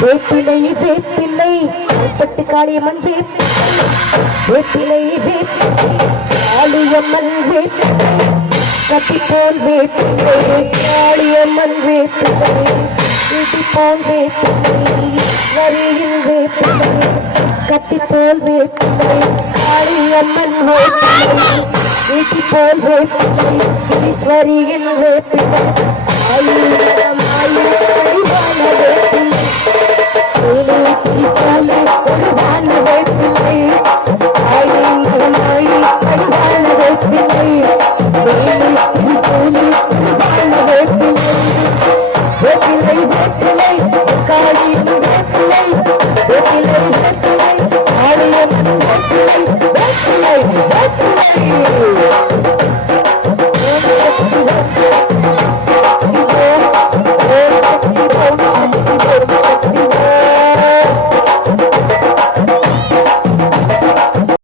வேப்பிலை வேப்பிலை பட்டு காளியம்மன் வேப்பிலை வேப்பிலை காளியம்மன் வேப்பிலை கத்தி போல் வேப்பிலை காளியம்மன் வேப்பிலை இடி போல் வேப்பிலை வரியில் வேப்பிலை கத்தி போல் வேப்பிலை காளியம்மன் வேப்பிலை இடி போல் வேப்பிலை ஈஸ்வரியில் வேப்பிலை ஆயிரம் ஆயிரம் வேப்பிலை வாழ வேப்பிலை ஆயிரம் ஆயிரம் வாழ வேப்பிலை வேப்பிலை வேப்பிலை காளியம் வேப்பிலை வேப்பிலை வேப்பிலை ஆலயம் வேப்பிலை வேப்பிலை வேப்பிலை